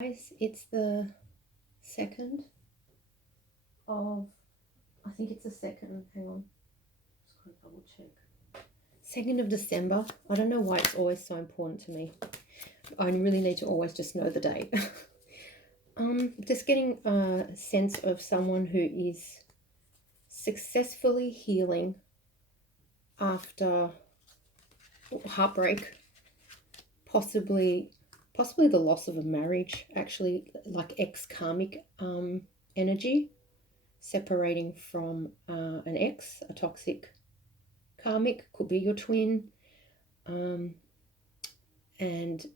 Guys, it's the 2nd of, I think it's the 2nd, hang on, just gotta double check. 2nd of December. I don't know why it's always so important to me. I really need to always just know the date. Just getting a sense of someone who is successfully healing after heartbreak, possibly the loss of a marriage, actually, like ex-karmic energy, separating from an ex, a toxic karmic, could be your twin, and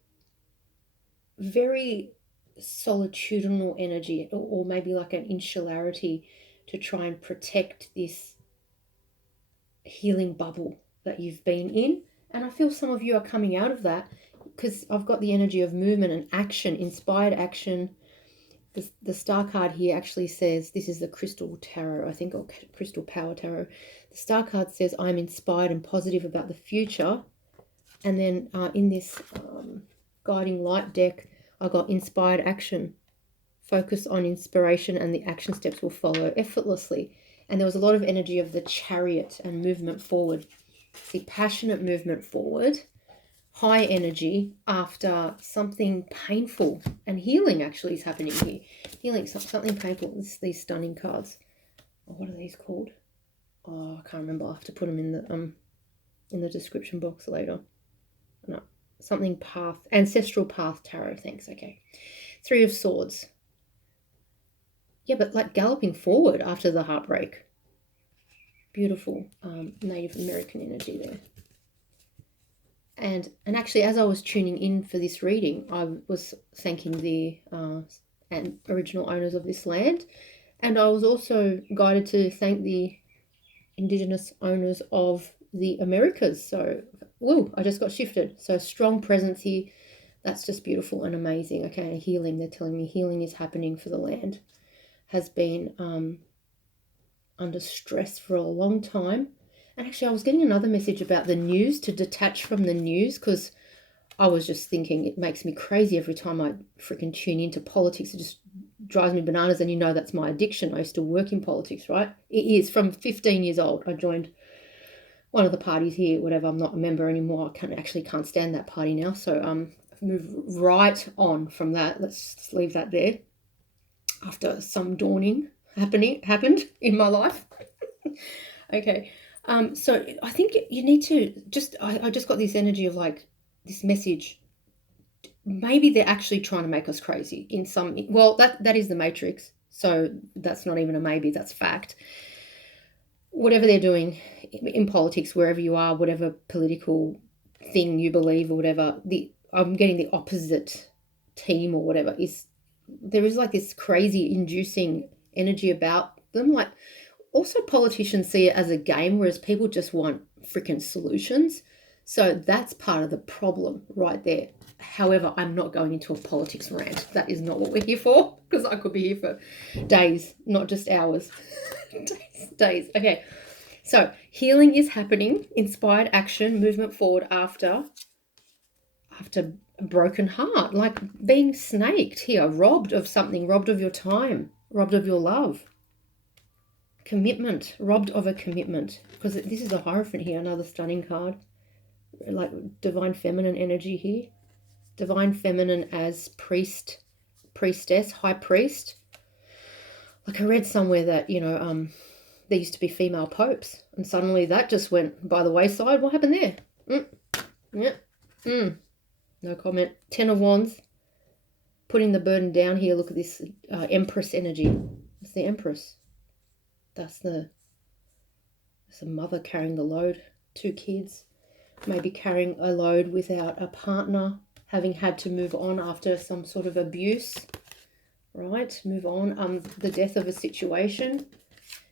very solitudinal energy, or maybe like an insularity to try and protect this healing bubble that you've been in. And I feel some of you are coming out of that, because I've got the energy of movement and action, inspired action. The star card here actually says, this is the Crystal Tarot, I think, or Crystal Power Tarot. The star card says, I'm inspired and positive about the future. And then in this guiding light deck, I got inspired action. Focus on inspiration and the action steps will follow effortlessly. And there was a lot of energy of the Chariot and movement forward. See, passionate movement forward, high energy after something painful, and healing actually is happening here. Healing, something painful. These stunning cards. Oh, what are these called? Oh, I can't remember. I'll have to put them in the description box later. No, something path, Ancestral Path Tarot. Thanks. Okay, 3 of Swords. Yeah, but like galloping forward after the heartbreak. Beautiful Native American energy there. And actually, as I was tuning in for this reading, I was thanking the original owners of this land. And I was also guided to thank the Indigenous owners of the Americas. So, whoa, I just got shifted. So strong presence here. That's just beautiful and amazing. Okay, healing. They're telling me healing is happening for the land. Has been under stress for a long time. And actually, I was getting another message about the news, to detach from the news, because I was just thinking it makes me crazy every time I freaking tune into politics. It just drives me bananas, and you know that's my addiction. I used to work in politics, right? It is from 15 years old. I joined one of the parties here, whatever. I'm not a member anymore. I can't stand that party now. So I've moved right on from that. Let's just leave that there. After some dawning happened in my life. Okay. So I think you need to just, I just got this energy of like this message. Maybe they're actually trying to make us crazy in some, well, that is the Matrix. So that's not even a maybe, that's fact. Whatever they're doing in politics, wherever you are, whatever political thing you believe or whatever, I'm getting the opposite team or whatever there is like this crazy inducing energy about them. Like, also politicians see it as a game, whereas people just want freaking solutions. So that's part of the problem right there. However, I'm not going into a politics rant. That is not what we're here for, because I could be here for days, not just hours. days. Okay. So healing is happening. Inspired action, movement forward after a broken heart, like being snaked here, robbed of something, robbed of your time, robbed of your love. Commitment, robbed of a commitment, because this is a Hierophant here, another stunning card, like divine feminine energy here. Divine feminine as priest, priestess, high priest. Like I read somewhere that, there used to be female popes, and suddenly that just went by the wayside. What happened there? No comment. 10 of Wands, putting the burden down here. Look at this Empress energy. It's the Empress. That's a mother carrying the load. 2 kids, maybe carrying a load without a partner, having had to move on after some sort of abuse, right? Move on. The death of a situation.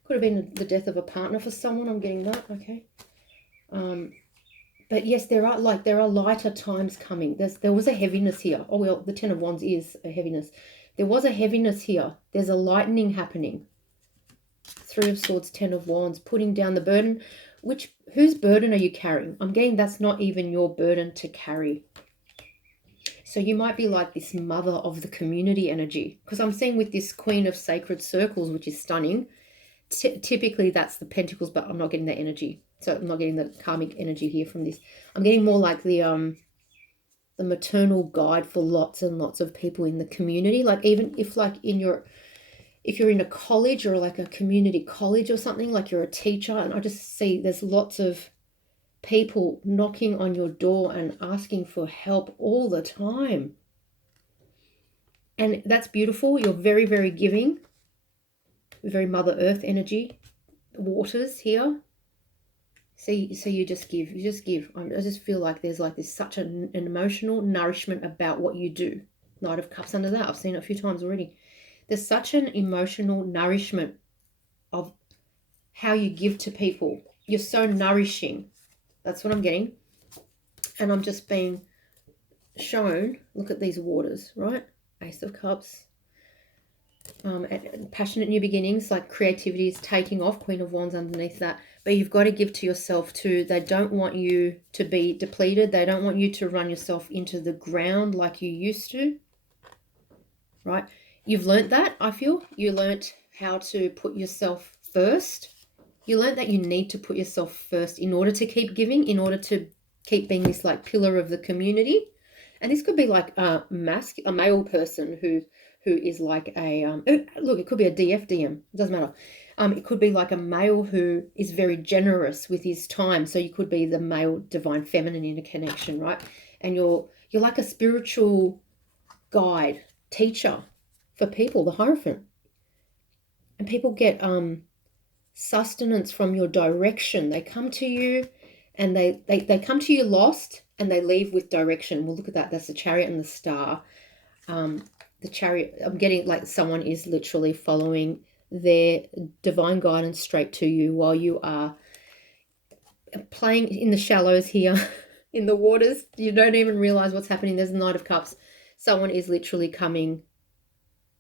Could have been the death of a partner for someone. I'm getting that, okay. But yes, there are lighter times coming. There was a heaviness here. Oh, well, the 10 of Wands is a heaviness. There was a heaviness here. There's a lightening happening. 3 of Swords, 10 of Wands, putting down the burden. Whose burden are you carrying? I'm getting that's not even your burden to carry. So you might be like this mother of the community energy, because I'm seeing with this Queen of Sacred Circles, which is stunning. Typically that's the Pentacles, but I'm not getting that energy. So I'm not getting the karmic energy here from this. I'm getting more like the maternal guide for lots and lots of people in the community. Like even if like if you're in a college or like a community college or something, like you're a teacher, and I just see there's lots of people knocking on your door and asking for help all the time. And that's beautiful. You're very, very giving, very Mother Earth energy, waters here. So you just give, I just feel like there's like this such an emotional nourishment about what you do. Knight of Cups under that. I've seen it a few times already. There's such an emotional nourishment of how you give to people. You're so nourishing. That's what I'm getting. And I'm just being shown, look at these waters, right? Ace of Cups. Passionate new beginnings, like creativity is taking off. Queen of Wands underneath that. But you've got to give to yourself too. They don't want you to be depleted. They don't want you to run yourself into the ground like you used to. Right? You've learnt that, I feel. You learnt how to put yourself first. You learnt that you need to put yourself first in order to keep giving, in order to keep being this like pillar of the community. And this could be like a male person who is like a look, it could be a DFDM, it doesn't matter. It could be like a male who is very generous with his time. So you could be the male divine feminine in a connection, right? And you're like a spiritual guide, teacher for people, the Hierophant. And people get sustenance from your direction. They come to you and they come to you lost and they leave with direction. Well, look at that. That's the Chariot and the Star. The Chariot, I'm getting like someone is literally following their divine guidance straight to you while you are playing in the shallows here, in the waters. You don't even realize what's happening. There's the Knight of Cups. Someone is literally coming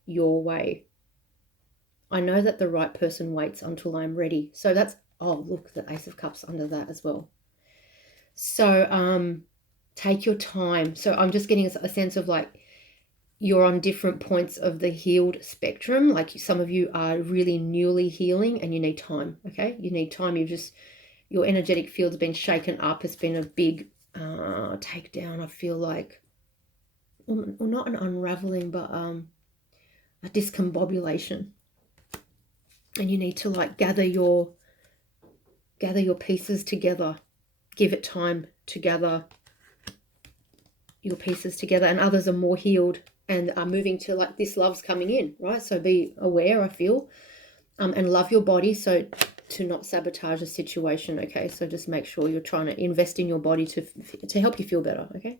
your way. I know that the right person waits until I'm ready. So that's, oh, look, the Ace of Cups under that as well. So take your time. So I'm just getting a sense of like you're on different points of the healed spectrum. Like some of you are really newly healing and you need time, okay? You need time. Your energetic field's been shaken up. It's been a big takedown, I feel like. Well, not an unraveling, but a discombobulation. And you need to like gather your pieces together. Give it time to gather your pieces together. And others are more healed and are moving to like this love's coming in, right? So be aware, I feel, and love your body. So to not sabotage a situation, okay? So just make sure you're trying to invest in your body to help you feel better, okay?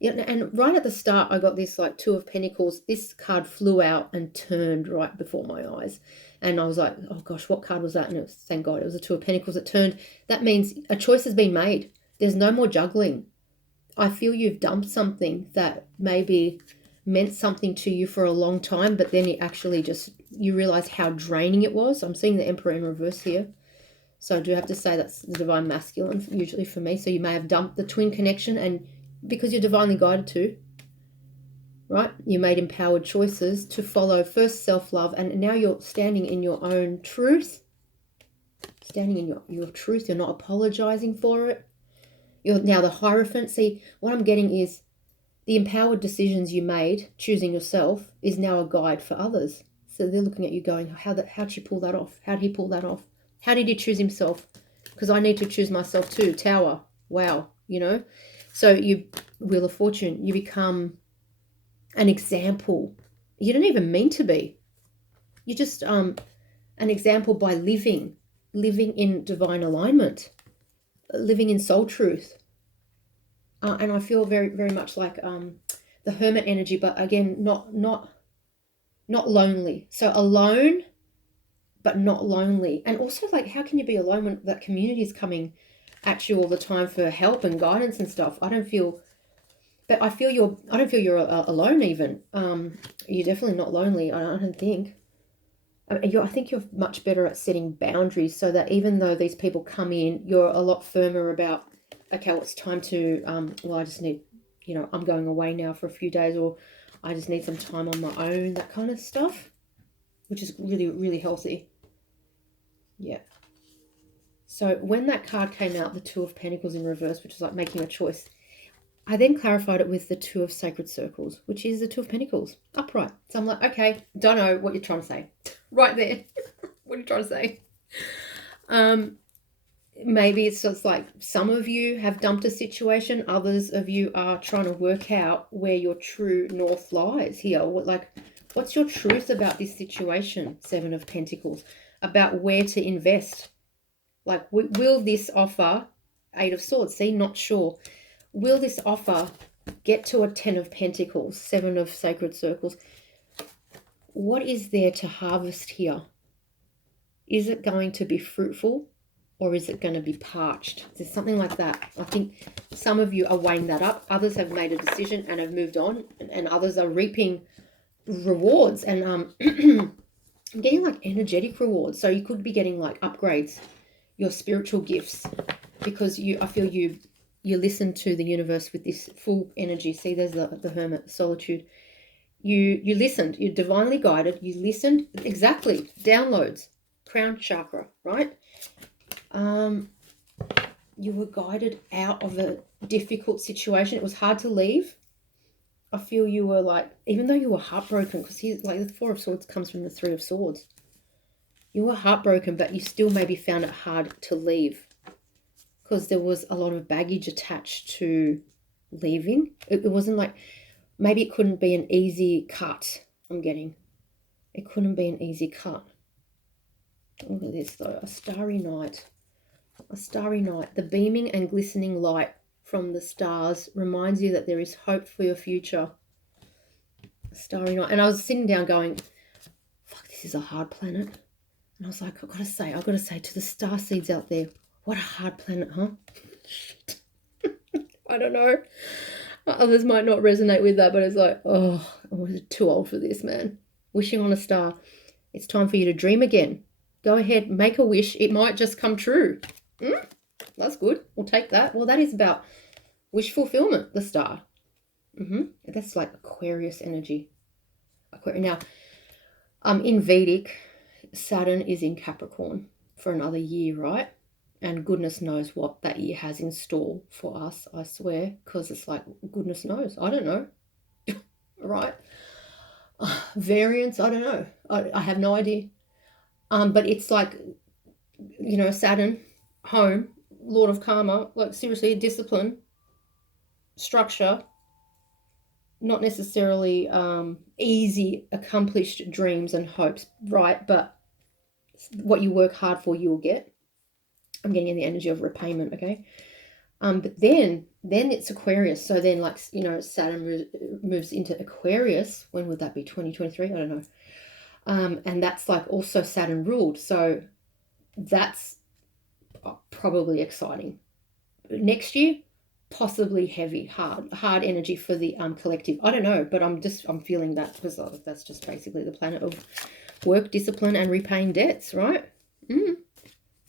Yeah, and right at the start, I got this like Two of Pentacles. This card flew out and turned right before my eyes. And I was like, oh gosh, what card was that? And it was, thank God, it was a Two of Pentacles that turned. That means a choice has been made. There's no more juggling. I feel you've dumped something that maybe meant something to you for a long time, but then it actually just, you realize how draining it was. I'm seeing the Emperor in reverse here. So I do have to say that's the Divine Masculine usually for me. So you may have dumped the twin connection, and because you're divinely guided to, right? You made empowered choices to follow first self-love, and now you're standing in your own truth. Standing in your truth. You're not apologizing for it. You're now the Hierophant. See, what I'm getting is the empowered decisions you made, choosing yourself, is now a guide for others. So they're looking at you going, how'd she pull that off? How'd he pull that off? How did he choose himself? Because I need to choose myself too. Tower. Wow. You know? So you, Wheel of Fortune, you become an example. You don't even mean to be. You're just an example by living in divine alignment, living in soul truth. And I feel very, very much like the Hermit energy, but again, not lonely. So alone, but not lonely. And also, like, how can you be alone when that community is coming at you all the time for help and guidance and stuff? I don't feel you're alone even. You're definitely not lonely. I don't think. I think you're much better at setting boundaries so that even though these people come in, you're a lot firmer about, okay, well, it's time to, well, I just need you know, I'm going away now for a few days, or I just need some time on my own, that kind of stuff, which is really, really healthy. Yeah. So when that card came out, the Two of Pentacles in reverse, which is like making a choice, I then clarified it with the Two of Sacred Circles, which is the Two of Pentacles, upright. So I'm like, okay, don't know what you're trying to say. Right there. What are you trying to say? Maybe it's just like some of you have dumped a situation. Others of you are trying to work out where your true north lies here. What's your truth about this situation? Seven of Pentacles. About where to invest. Like, will this offer, Eight of Swords, see, not sure. Will this offer get to a Ten of Pentacles, Seven of Sacred Circles? What is there to harvest here? Is it going to be fruitful, or is it going to be parched? There's something like that. I think some of you are weighing that up. Others have made a decision and have moved on, and others are reaping rewards. And I'm getting like energetic rewards. So you could be getting like upgrades, your spiritual gifts, because I feel you listen to the universe with this full energy. See, there's the Hermit, solitude. You listened. You're divinely guided. You listened. Exactly. Downloads. Crown chakra, right? You were guided out of a difficult situation. It was hard to leave. I feel you were like, even though you were heartbroken, because he's like, the Four of Swords comes from the Three of Swords. You were heartbroken, but you still maybe found it hard to leave because there was a lot of baggage attached to leaving. It wasn't like, maybe it couldn't be an easy cut. I'm getting, it couldn't be an easy cut. Look at this though, a starry night. A starry night. The beaming and glistening light from the stars reminds you that there is hope for your future. A starry night. And I was sitting down going, fuck, this is a hard planet. And I was like, I've got to say to the star seeds out there, what a hard planet, huh? I don't know. Others might not resonate with that, but it's like, oh, I was too old for this, man. Wishing on a star. It's time for you to dream again. Go ahead, make a wish. It might just come true. That's good. We'll take that. Well, that is about wish fulfillment, the star. That's like Aquarius energy. Now, in Vedic, Saturn is in Capricorn for another year, right? And goodness knows what that year has in store for us, I swear, because it's like, goodness knows. I don't know. Right? Variance, I don't know. I have no idea. But it's like, you know, Saturn, home, Lord of Karma, like seriously, discipline, structure, not necessarily easy, accomplished dreams and hopes, right? But what you work hard for, you will get. I'm getting in the energy of repayment, okay? But then it's Aquarius. So then, like, you know, Saturn moves into Aquarius. When would that be? 2023? I don't know. And that's like also Saturn ruled. So that's probably exciting. Next year, possibly heavy, hard energy for the collective. I don't know, but I'm feeling that because that's just basically the planet of work, discipline, and repaying debts, right?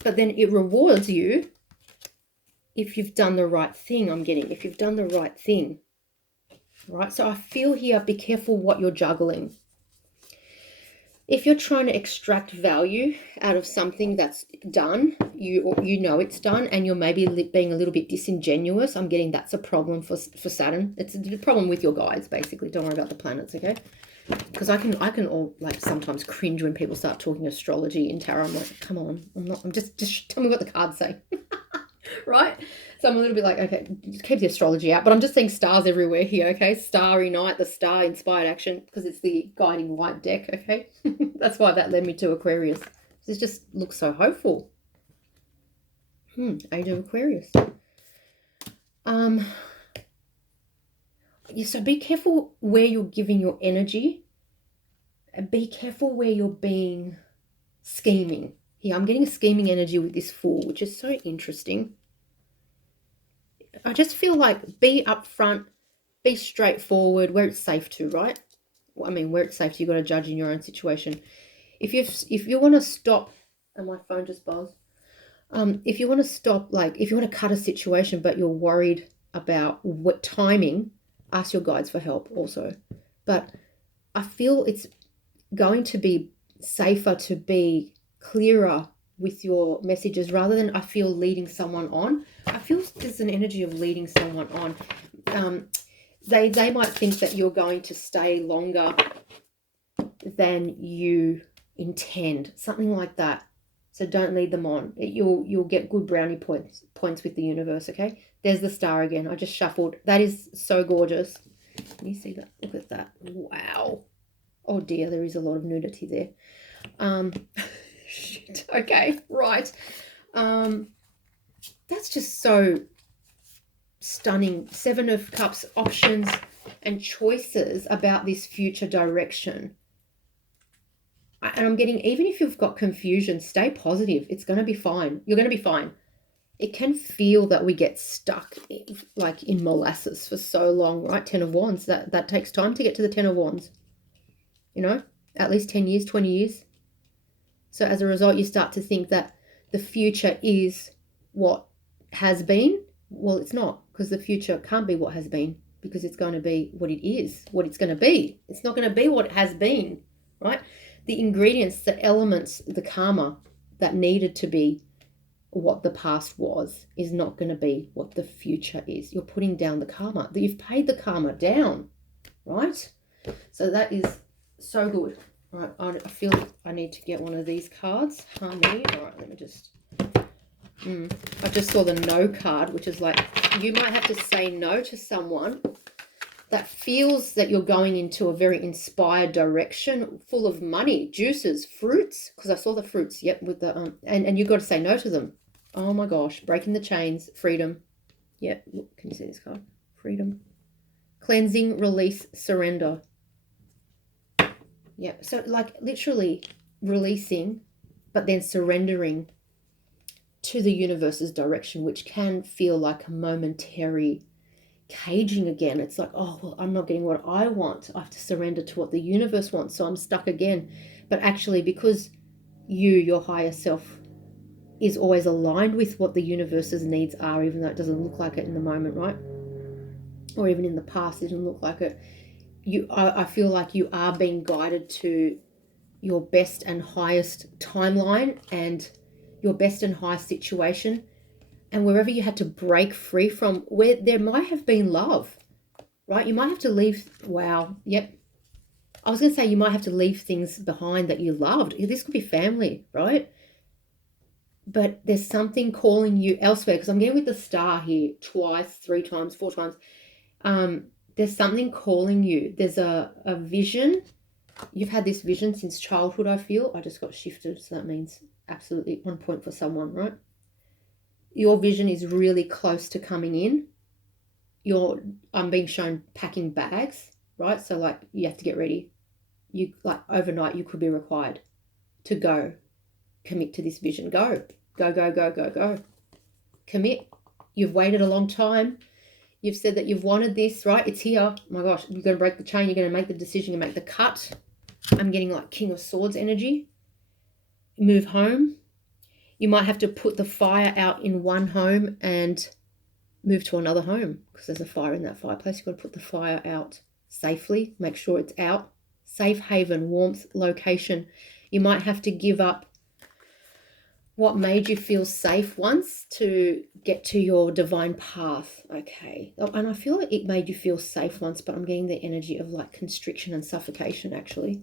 But then it rewards you if you've done the right thing. I'm getting, if you've done the right thing, right? So I feel here, be careful what you're juggling. If you're trying to extract value out of something that's done, you know it's done, and you're maybe being a little bit disingenuous, I'm getting that's a problem for Saturn. It's a problem with your guides, basically. Don't worry about the planets, okay? Because I can all like sometimes cringe when people start talking astrology in tarot. I'm like, come on, I'm just tell me what the cards say. Right? So I'm a little bit like, okay, keep the astrology out, but I'm just seeing stars everywhere here, okay? Starry night, the star inspired action, because it's the guiding light deck, okay? That's why that led me to Aquarius. This just looks so hopeful. Age of Aquarius. So be careful where you're giving your energy. Be careful where you're being scheming. Here, I'm getting a scheming energy with this Fool, which is so interesting. I just feel like be upfront, be straightforward, where it's safe to, right? I mean, where it's safe to, you've got to judge in your own situation. If you want to stop, and my phone just buzzed. If you want to stop, like if you want to cut a situation, but you're worried about what timing, Ask your guides for help also. But I feel it's going to be safer to be clearer with your messages rather than I feel leading someone on. I feel there's an energy of leading someone on. They might think that you're going to stay longer than you intend, something like that. So don't lead them on. You'll get good brownie points with the universe. Okay, there's the star again. I just shuffled. That is so gorgeous. Can you see that? Look at that. Wow. Oh dear, there is a lot of nudity there. Shit. Okay, right. That's just so stunning. 7 of Cups, options and choices about this future direction. And I'm getting, even if you've got confusion, stay positive. It's going to be fine. You're going to be fine. It can feel that we get stuck like in molasses for so long, right? 10 of Wands. That takes time to get to the 10 of Wands. You know, at least 10 years, 20 years. So as a result, you start to think that the future is what has been. Well, it's not, because the future can't be what has been, because it's going to be what it is, what it's going to be. It's not going to be what it has been, right? The ingredients, the elements, the karma that needed to be what the past was is not going to be what the future is. You're putting down the karma. You've paid the karma down, right? So that is so good. All right, I feel I need to get one of these cards. Harmony. All right, let me just... I just saw the no card, which is like, you might have to say no to someone that feels that you're going into a very inspired direction, full of money, juices, fruits, because I saw the fruits, yep, with the, and you've got to say no to them. Oh my gosh, breaking the chains, freedom. Yep, look, can you see this card? Freedom. Cleansing, release, surrender. Yeah, so like literally releasing, but then surrendering to the universe's direction, which can feel like a momentary caging again. It's like, oh, well, I'm not getting what I want. I have to surrender to what the universe wants, so I'm stuck again. But actually, because your higher self, is always aligned with what the universe's needs are, even though it doesn't look like it in the moment, right? Or even in the past, it didn't look like it. I feel like you are being guided to your best and highest timeline and your best and highest situation, and wherever you had to break free from, where there might have been love, right? You might have to leave. Wow. Yep. I was going to say you might have to leave things behind that you loved. This could be family, right? But there's something calling you elsewhere, because I'm getting with the star here twice, 3 times, 4 times. There's something calling you. There's a vision. You've had this vision since childhood, I feel. I just got shifted, so that means absolutely on point for someone, right? Your vision is really close to coming in. I'm being shown packing bags, right? So like you have to get ready. You like overnight you could be required to go commit to this vision. Go. Commit. You've waited a long time. You've said that you've wanted this, right? It's here. Oh my gosh, you're going to break the chain. You're going to make the decision. You make the cut. I'm getting like King of Swords energy. Move home. You might have to put the fire out in one home and move to another home, because there's a fire in that fireplace. You've got to put the fire out safely. Make sure it's out. Safe haven, warmth, location. You might have to give up what made you feel safe once to get to your divine path. Okay. And I feel like it made you feel safe once, but I'm getting the energy of like constriction and suffocation, actually.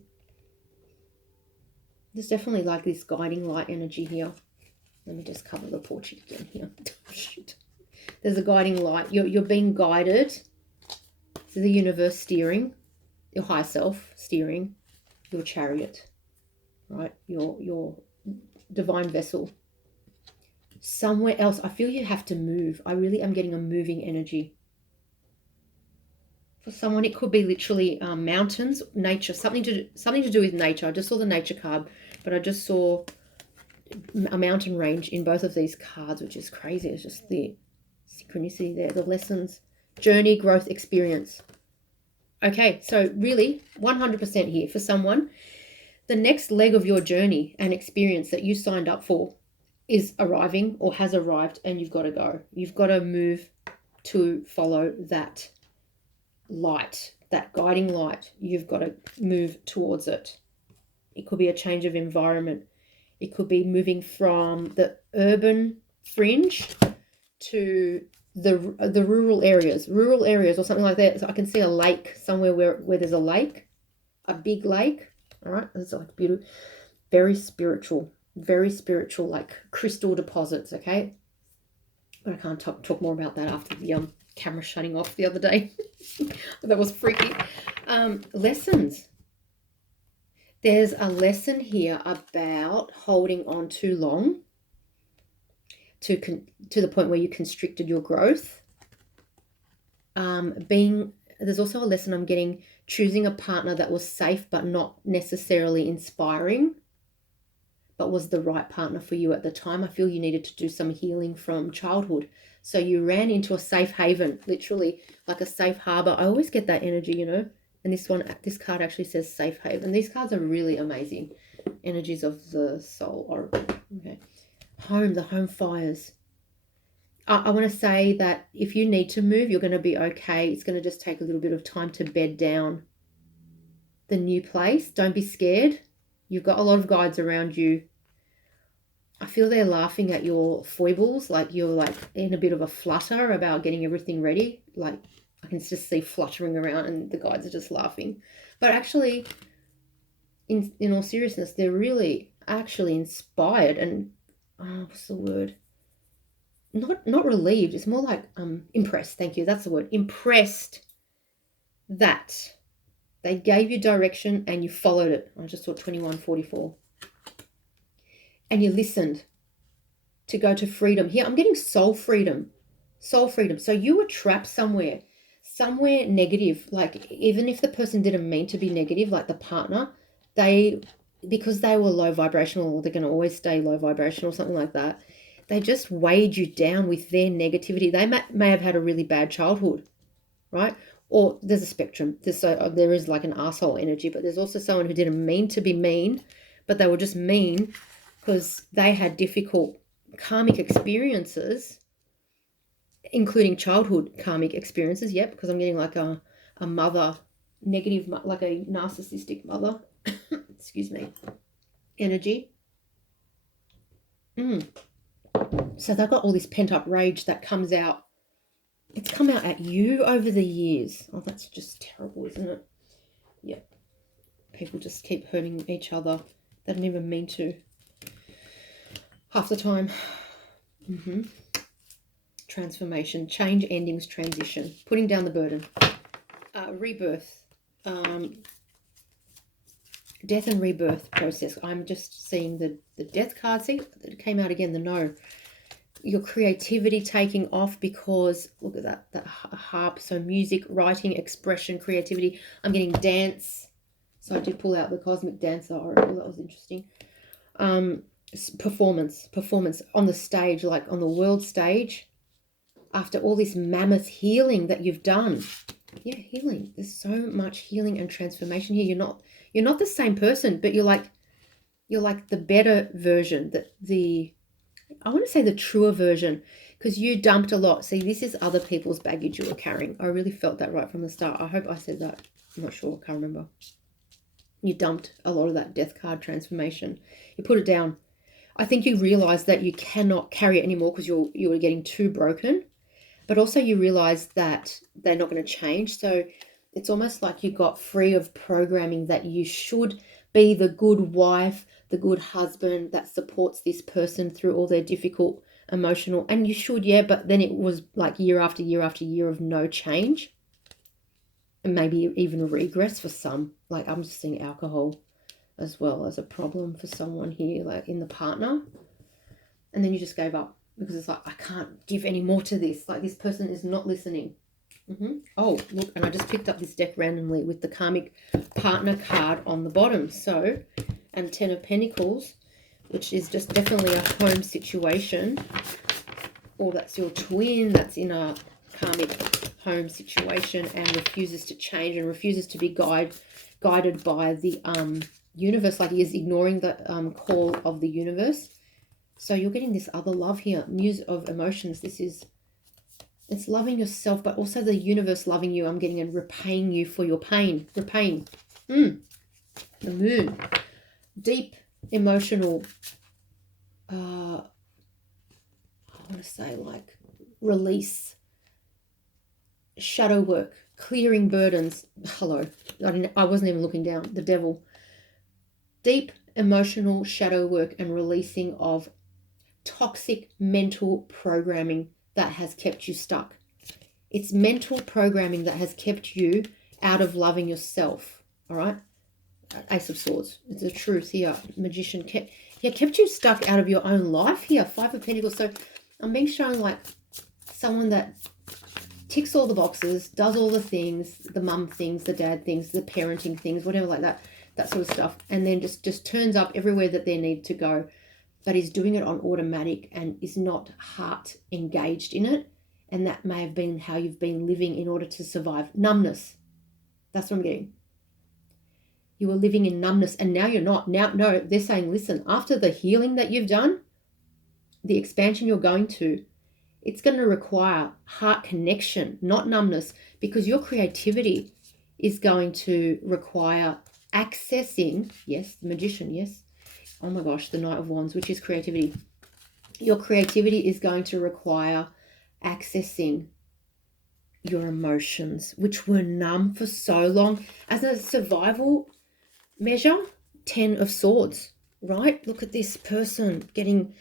There's definitely like this guiding light energy here. Let me just cover the portrait again here. Shit. There's a guiding light. You're being guided. So the universe steering, your higher self steering, your chariot, right? Your divine vessel. Somewhere else. I feel you have to move. I really am getting a moving energy. For someone, it could be literally mountains, nature, something to do with nature. I just saw the nature card, but I just saw a mountain range in both of these cards, which is crazy. It's just the synchronicity there, the lessons, journey, growth, experience. Okay, so really 100% here for someone. The next leg of your journey and experience that you signed up for is arriving or has arrived, and you've got to go. You've got to move to follow that light, that guiding light. You've got to move towards it. It could be a change of environment. It could be moving from the urban fringe to the rural areas or something like that. So I can see a lake somewhere where there's a lake, a big lake. All right, it's like beautiful, very spiritual, like crystal deposits. Okay, but I can't talk more about that after the camera shutting off the other day. That was freaky. Lessons. There's a lesson here about holding on too long to the point where you constricted your growth. There's also a lesson I'm getting, choosing a partner that was safe but not necessarily inspiring, but was the right partner for you at the time. I feel you needed to do some healing from childhood. So you ran into a safe haven, literally like a safe harbor. I always get that energy, you know. And this card actually says safe haven. These cards are really amazing. Energies of the soul oracle. Okay. Home, the home fires. I want to say that if you need to move, you're going to be okay. It's going to just take a little bit of time to bed down the new place. Don't be scared. You've got a lot of guides around you. I feel they're laughing at your foibles, like you're like in a bit of a flutter about getting everything ready. Like I can just see fluttering around and the guides are just laughing. But actually, in all seriousness, they're really actually inspired and, what's the word? Not relieved. It's more like impressed. Thank you. That's the word. Impressed that they gave you direction and you followed it. I just saw 2144. And you listened to go to freedom. Here, I'm getting soul freedom. Soul freedom. So you were trapped somewhere negative. Like even if the person didn't mean to be negative, like the partner, because they were low vibrational, or they're going to always stay low vibrational or something like that, they just weighed you down with their negativity. They may have had a really bad childhood, right? Or there's a spectrum. There is like an asshole energy, but there's also someone who didn't mean to be mean, but they were just mean because they had difficult karmic experiences, including childhood karmic experiences. Yep, because I'm getting like a mother, negative, like a narcissistic mother, excuse me, energy. So they've got all this pent-up rage that comes out. It's come out at you over the years. Oh, that's just terrible, isn't it? Yeah. People just keep hurting each other. They don't even mean to. Half the time. Transformation, change, endings, transition. Putting down the burden. Rebirth. Death and rebirth process. I'm just seeing the death card. See, it came out again, the no. Your creativity taking off because, look at that harp. So music, writing, expression, creativity. I'm getting dance. So I did pull out the Cosmic Dancer oracle. That was interesting. Performance on the stage, like on the world stage. After all this mammoth healing that you've done. Yeah, healing. There's so much healing and transformation here. You're not the same person, but you're like the better version, I want to say the truer version, because you dumped a lot. See, this is other people's baggage you were carrying. I really felt that right from the start. I hope I said that. I'm not sure. I can't remember. You dumped a lot of that death card transformation. You put it down. I think you realized that you cannot carry it anymore because you were getting too broken. But also you realized that they're not going to change. So it's almost like you got free of programming that you should be the good wife, the good husband that supports this person through all their difficult emotional. And you should, yeah, but then it was like year after year after year of no change. And maybe even regress for some. Like I'm just seeing alcohol as well as a problem for someone here, like in the partner. And then you just gave up. Because it's like, I can't give any more to this. Like, this person is not listening. Oh, look, and I just picked up this deck randomly with the karmic partner card on the bottom. So, and 10 of Pentacles, which is just definitely a home situation. Or that's your twin that's in a karmic home situation and refuses to change and refuses to be guided by the universe. Like, he is ignoring the call of the universe. So you're getting this other love here. Muse of emotions. This is It's loving yourself, but also the universe loving you. I'm getting and repaying you for your pain. Repaying. The moon. Deep emotional, I want to say like release, shadow work, clearing burdens. Hello. I wasn't even looking down. The devil. Deep emotional shadow work and releasing of toxic mental programming that has kept you stuck. It's mental programming that has kept you out of loving yourself. All right. Ace of Swords. It's the truth here. Magician kept you stuck out of your own life here. Five of Pentacles. So I'm being shown like someone that ticks all the boxes, does all the things, the mum things, the dad things, the parenting things, whatever like that sort of stuff, and then just turns up everywhere that they need to go, but is doing it on automatic and is not heart engaged in it. And that may have been how you've been living in order to survive. Numbness. That's what I'm getting. You were living in numbness and now you're not. Now, no, they're saying, listen, after the healing that you've done, the expansion you're going to, it's going to require heart connection, not numbness, because your creativity is going to require accessing, yes, the Magician, yes. Oh my gosh, the Knight of Wands, which is creativity. Your creativity is going to require accessing your emotions, which were numb for so long. As a survival measure, 10 of Swords, right? Look at this person getting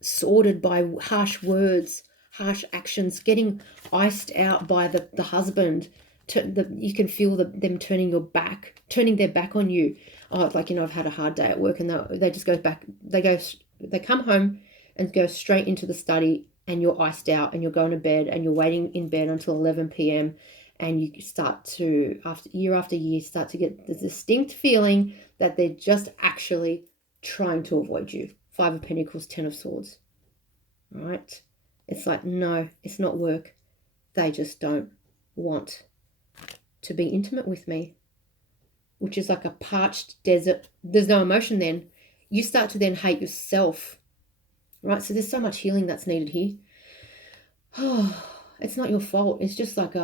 sworded by harsh words, harsh actions, getting iced out by the husband. You can feel them turning their back on you. Oh, like, I've had a hard day at work and they just go back. They come home and go straight into the study, and you're iced out and you're going to bed and you're waiting in bed until 11 p.m. and you start to, after year, start to get the distinct feeling that they're just actually trying to avoid you. Five of Pentacles, 10 of Swords. Right? It's like, no, it's not work. They just don't want to be intimate with me, which is like a parched desert. There's no emotion then. You start to then hate yourself. Right? So there's so much healing that's needed here. Oh, it's not your fault. It's just like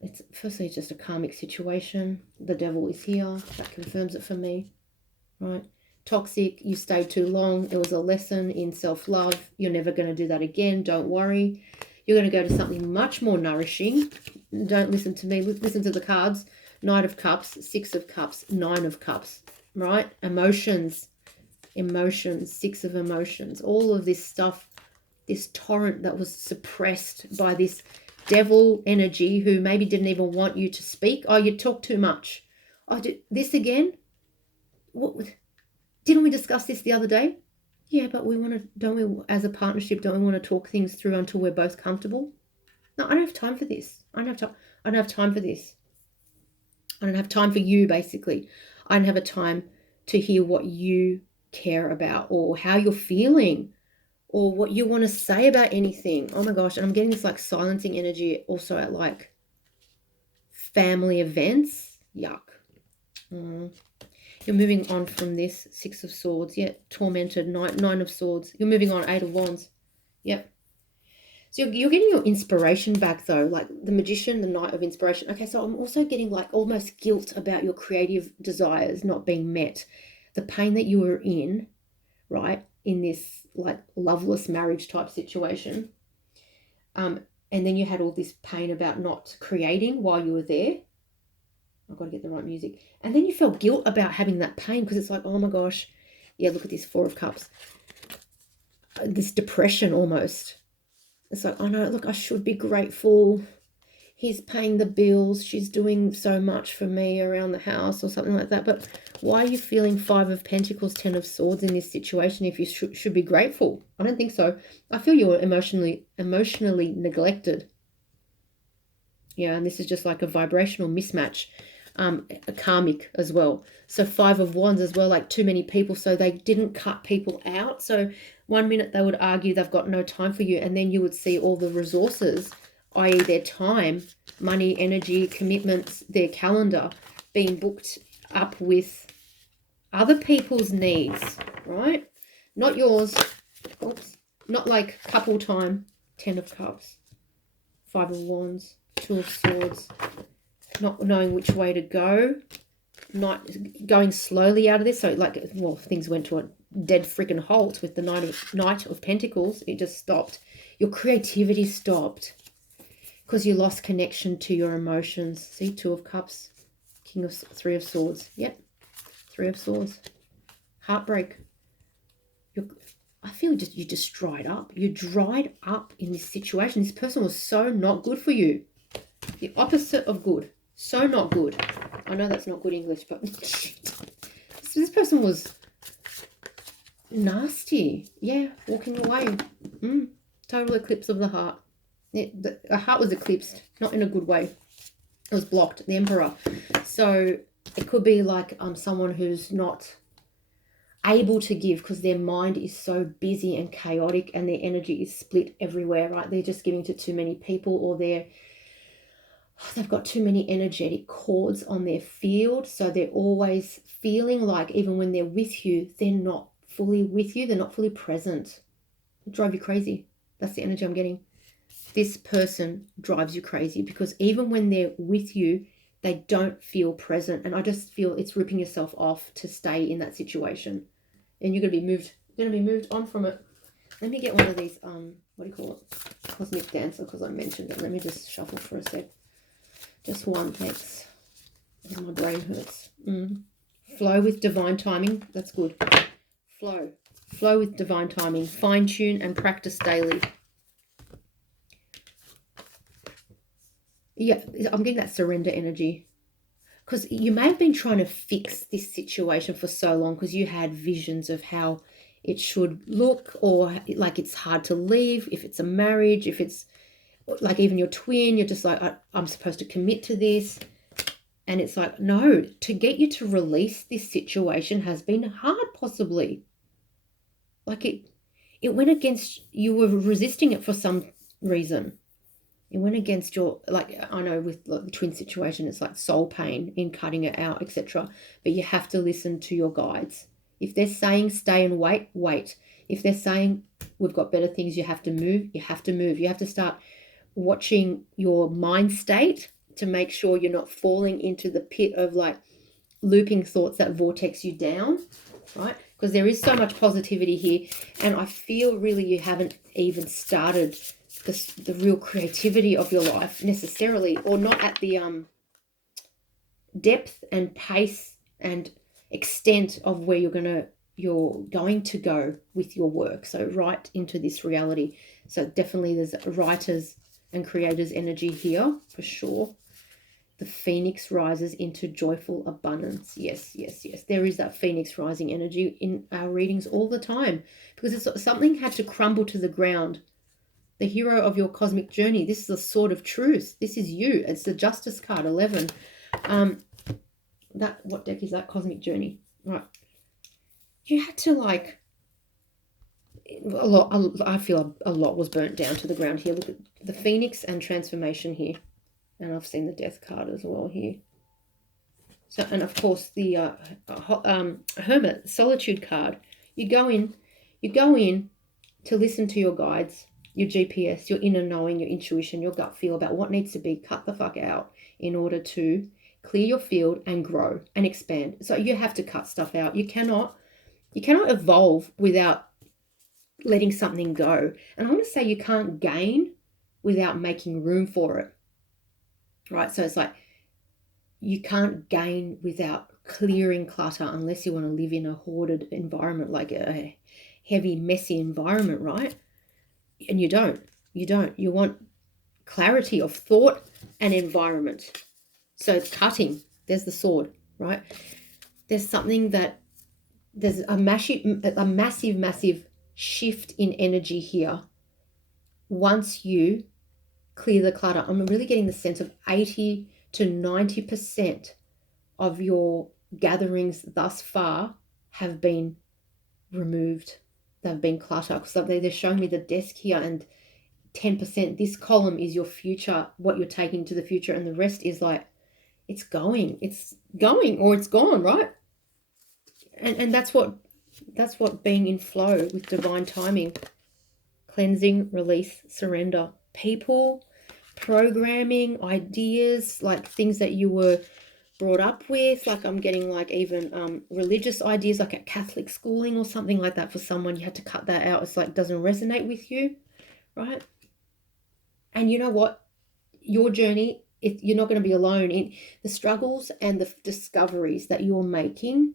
it's just a karmic situation. The devil is here. That confirms it for me. Right? Toxic, you stayed too long. It was a lesson in self-love. You're never going to do that again. Don't worry. You're going to go to something much more nourishing. Don't listen to me. Listen to the cards. Knight of Cups, Six of Cups, Nine of Cups. Right? Emotions, Six of Emotions. All of this stuff, this torrent that was suppressed by this devil energy who maybe didn't even want you to speak. Oh, you talk too much. Oh, this again? What? Didn't we discuss this the other day? Yeah, but don't we, as a partnership, don't we want to talk things through until we're both comfortable? No, I don't have time for this. I don't have time for this. I don't have time for you, basically. I don't have a time to hear what you care about or how you're feeling or what you want to say about anything. Oh my gosh, and I'm getting this like silencing energy also at like family events. Yuck. You're moving on from this. Six of Swords. Yeah, tormented. Nine of Swords. You're moving on. Eight of Wands. Yep. So you're getting your inspiration back though, like the Magician, the Knight of Inspiration. Okay, so I'm also getting like almost guilt about your creative desires not being met. The pain that you were in, right, in this like loveless marriage type situation. And then you had all this pain about not creating while you were there. I've got to get the right music. And then you felt guilt about having that pain because it's like, oh my gosh. Yeah, look at this Four of Cups. This depression almost. It's like, oh no, look, I should be grateful. He's paying the bills. She's doing so much for me around the house or something like that. But why are you feeling Five of Pentacles, 10 of Swords in this situation if you should be grateful? I don't think so. I feel you're emotionally neglected. Yeah, and this is just like a vibrational mismatch. A karmic as well. So Five of Wands as well, like too many people. So they didn't cut people out. So one minute they would argue they've got no time for you, and then you would see all the resources, i.e. their time, money, energy, commitments, their calendar being booked up with other people's needs, right? Not yours. Oops. Not like couple time. 10 of Cups. Five of Wands, Two of Swords, not knowing which way to go, not going slowly out of this. So like, well, things went to a dead freaking halt with the Knight of Pentacles. It just stopped. Your creativity stopped because you lost connection to your emotions. See, Two of Cups, Three of Swords. Yep, Three of Swords. Heartbreak. I feel you just dried up. You dried up in this situation. This person was so not good for you. The opposite of good. So not good. I know that's not good English, but this person was nasty. Yeah, walking away. Total eclipse of the heart. The heart was eclipsed, not in a good way. It was blocked, the Emperor. So it could be like someone who's not able to give because their mind is so busy and chaotic and their energy is split everywhere, right? They're just giving to too many people, or they've got too many energetic cords on their field. So they're always feeling like even when they're with you, they're not fully with you. They're not fully present. It drives you crazy. That's the energy I'm getting. This person drives you crazy because even when they're with you, they don't feel present. And I just feel it's ripping yourself off to stay in that situation. And you're going to be moved on from it. Let me get one of these, what do you call it? Cosmic Dancer, because I mentioned it. Let me just shuffle for a sec. Just one, thanks. Oh, my brain hurts. Flow with divine timing. That's good. Flow. Flow with divine timing. Fine tune and practice daily. Yeah, I'm getting that surrender energy. Because you may have been trying to fix this situation for so long because you had visions of how it should look, or like it's hard to leave if it's a marriage, if it's like even your twin, you're just like, I'm supposed to commit to this. And it's like, no, to get you to release this situation has been hard, possibly. Like it went against, you were resisting it for some reason. It went against your, like, I know with the twin situation, it's like soul pain in cutting it out, etc. But you have to listen to your guides. If they're saying stay and wait, wait. If they're saying we've got better things, you have to move, you have to move. You have to start watching your mind state to make sure you're not falling into the pit of like looping thoughts that vortex you down, right? Because there is so much positivity here. And I feel really you haven't even started the real creativity of your life necessarily, or not at the depth and pace and extent of where you're going to go with your work. So right into this reality. So definitely there's writers and creators energy here for sure. The phoenix rises into joyful abundance. Yes, yes, yes. There is that phoenix rising energy in our readings all the time, because it's something had to crumble to the ground. The hero of your cosmic journey. This is the sword of truth. This is you. It's the Justice card, 11. What deck is that? Cosmic Journey. Right. You had to like a lot. I feel a lot was burnt down to the ground here. Look at the Phoenix and transformation here, and I've seen the Death card as well here. So, and of course the Hermit Solitude card. You go in to listen to your guides, your GPS, your inner knowing, your intuition, your gut feel about what needs to be cut the fuck out in order to clear your field and grow and expand. So you have to cut stuff out. You cannot evolve without letting something go. And I want to say you can't gain without making room for it. Right? So it's like you can't gain without clearing clutter unless you want to live in a hoarded environment, like a heavy, messy environment, right? And you don't. You want clarity of thought and environment. So it's cutting. There's the sword, right? There's something there's a massive shift in energy here. Once you clear the clutter, I'm really getting the sense of 80 to 90% of your gatherings thus far have been removed. They've been cluttered. So they're showing me the desk here, and 10%, this column is your future, what you're taking to the future, and the rest is like, it's going or it's gone, right? And that's what being in flow with divine timing, cleansing, release, surrender. People programming, ideas, like things that you were brought up with. Like I'm getting like even religious ideas, like at Catholic schooling or something like that. For someone, you had to cut that out. It's like doesn't resonate with you, right? And you know what? Your journey, you're not going to be alone in the struggles and the discoveries that you're making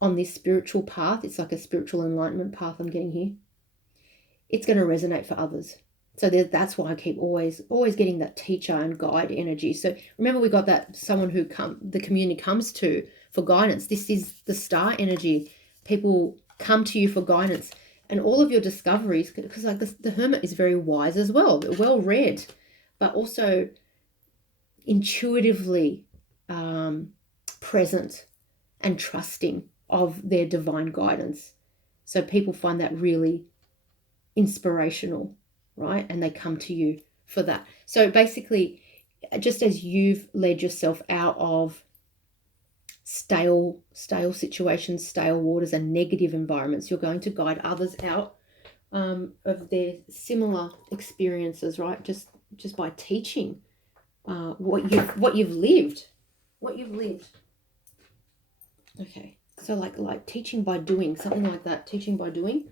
on this spiritual path. It's like a spiritual enlightenment path I'm getting here. It's going to resonate for others. So that's why I keep always getting that teacher and guide energy. So remember, we got that someone who the community comes to for guidance. This is the star energy. People come to you for guidance, and all of your discoveries, because like the hermit is very wise as well, well read, but also intuitively present and trusting of their divine guidance. So people find that really inspirational, right? And they come to you for that. So basically, just as you've led yourself out of stale situations, stale waters, and negative environments, you're going to guide others out of their similar experiences, right? Just by teaching what you've lived. Okay, so like teaching by doing, something like that. Teaching by doing.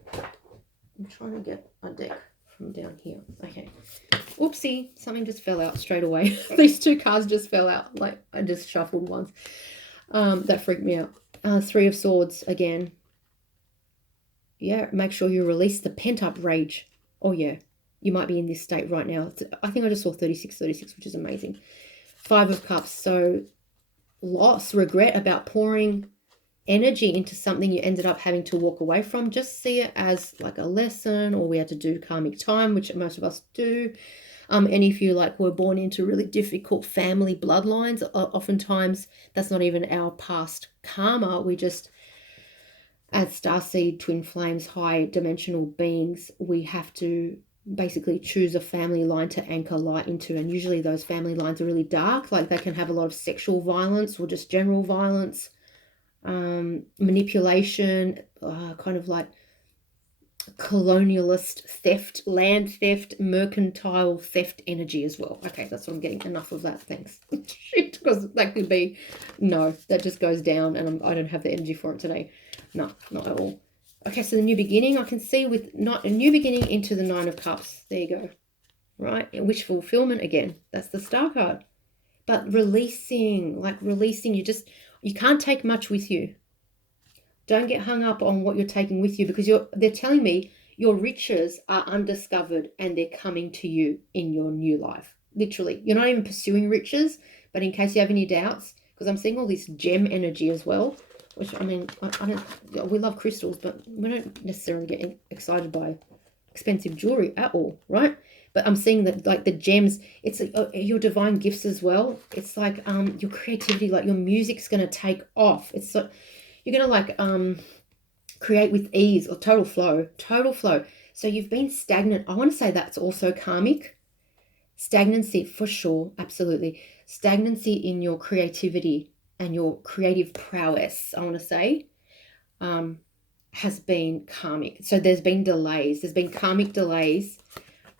I'm trying to get a deck from down here. Okay. Oopsie, something just fell out straight away. These two cards just fell out. Like I just shuffled once. That freaked me out. Three of Swords again. Yeah, make sure you release the pent-up rage. Oh yeah, you might be in this state right now. I think I just saw 36, which is amazing. Five of Cups. So loss, regret about pouring energy into something you ended up having to walk away from. Just see it as like a lesson, or we had to do karmic time, which most of us do. And if you like were born into really difficult family bloodlines, oftentimes that's not even our past karma. We just, as starseed twin flames, high dimensional beings, we have to basically choose a family line to anchor light into. And usually those family lines are really dark, like they can have a lot of sexual violence or just general violence, manipulation, kind of like colonialist theft, land theft, mercantile theft energy as well. Okay, that's what I'm getting. Enough of that, thanks. Because that could be, no, that just goes down, and I don't have the energy for it today. No, not at all. Okay, so the new beginning, I can see with not a new beginning into the Nine of Cups. There you go. Right, wish fulfillment again. That's the Star card. But releasing, you can't take much with you. Don't get hung up on what you're taking with you, because they're telling me your riches are undiscovered and they're coming to you in your new life. Literally, you're not even pursuing riches, but in case you have any doubts, because I'm seeing all this gem energy as well, which I mean, we love crystals, but we don't necessarily get excited by expensive jewelry at all, right? But I'm seeing that like the gems, it's your divine gifts as well. It's like your creativity, like your music's going to take off. It's so you're going to like create with ease, or total flow. So you've been stagnant. I want to say that's also karmic. Stagnancy for sure, absolutely. Stagnancy in your creativity and your creative prowess, I want to say, has been karmic. So there's been delays. There's been karmic delays.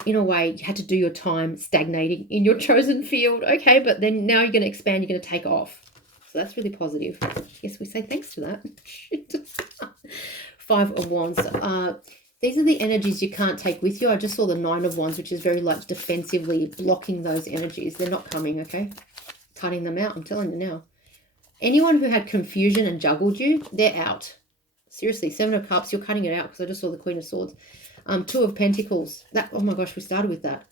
In a way, you had to do your time stagnating in your chosen field. Okay, but then now you're going to expand. You're going to take off. So that's really positive. Yes, we say thanks to that. Five of Wands. These are the energies you can't take with you. I just saw the Nine of Wands, which is very like defensively blocking those energies. They're not coming, okay? Cutting them out, I'm telling you now. Anyone who had confusion and juggled you, they're out. Seriously, Seven of Cups, you're cutting it out, because I just saw the Queen of Swords. Two of Pentacles. That, oh my gosh, we started with that.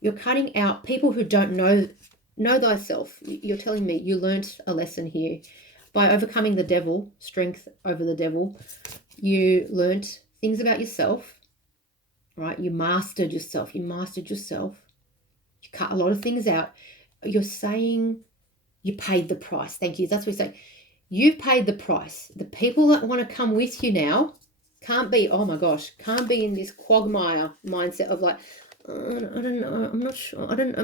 You're cutting out people who don't know thyself. You're telling me you learnt a lesson here. By overcoming the devil, strength over the devil, you learnt things about yourself, right? You mastered yourself. You cut a lot of things out. You're saying you paid the price. Thank you. That's what you're saying. You've paid the price. The people that want to come with you now can't be, oh my gosh, can't be in this quagmire mindset of like, I don't know, I'm not sure, I don't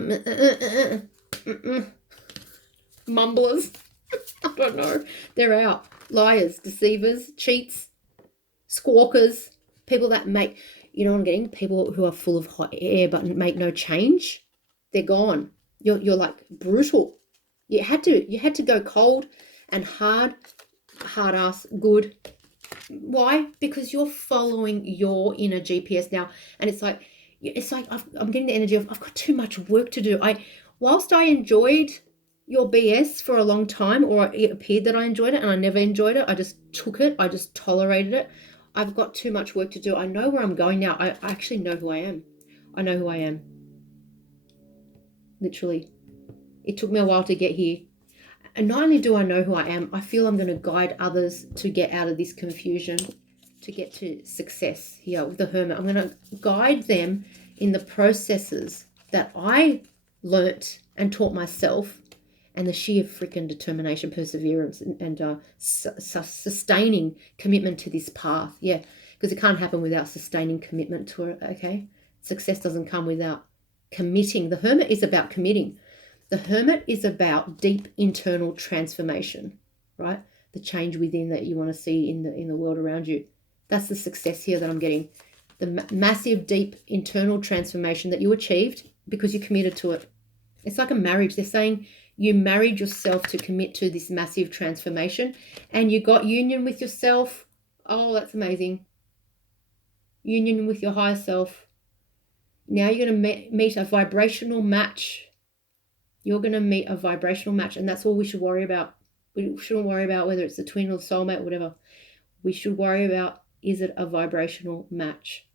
know, mumblers. I don't know. They're out. Liars, deceivers, cheats, squawkers, people that make, you know what I'm getting? People who are full of hot air but make no change. they're gone. You're like brutal. You had to go cold and hard ass good. Why? Because you're following your inner GPS now, and it's like I'm getting the energy of I've got too much work to do. Whilst I enjoyed your BS for a long time, or it appeared that I enjoyed it, and I never enjoyed it. I just took it. I just tolerated it. I've got too much work to do. I know where I'm going now. I actually know who I am. I know who I am. Literally. It took me a while to get here. And not only do I know who I am, I feel I'm going to guide others to get out of this confusion, to get to success here with the Hermit. I'm going to guide them in the processes that I learnt and taught myself, and the sheer freaking determination, perseverance, and sustaining commitment to this path. Yeah, because it can't happen without sustaining commitment to it, okay? Success doesn't come without committing. The Hermit is about committing. The Hermit is about deep internal transformation, right? The change within that you want to see in the world around you. That's the success here that I'm getting. The massive, deep internal transformation that you achieved because you committed to it. It's like a marriage. They're saying you married yourself to commit to this massive transformation, and you got union with yourself. Oh, that's amazing. Union with your higher self. Now you're going to meet a vibrational match. You're going to meet a vibrational match, and that's all we should worry about. We shouldn't worry about whether it's a twin or soulmate or whatever. We should worry about, is it a vibrational match?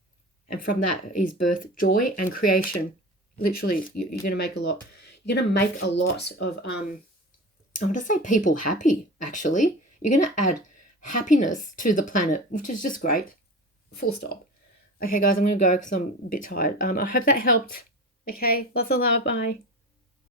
And from that is birth, joy, and creation. Literally, you're going to make a lot. You're going to make a lot of, I want to say people happy, actually. You're going to add happiness to the planet, which is just great. Full stop. Okay, guys, I'm going to go because I'm a bit tired. I hope that helped. Okay, lots of love. Bye.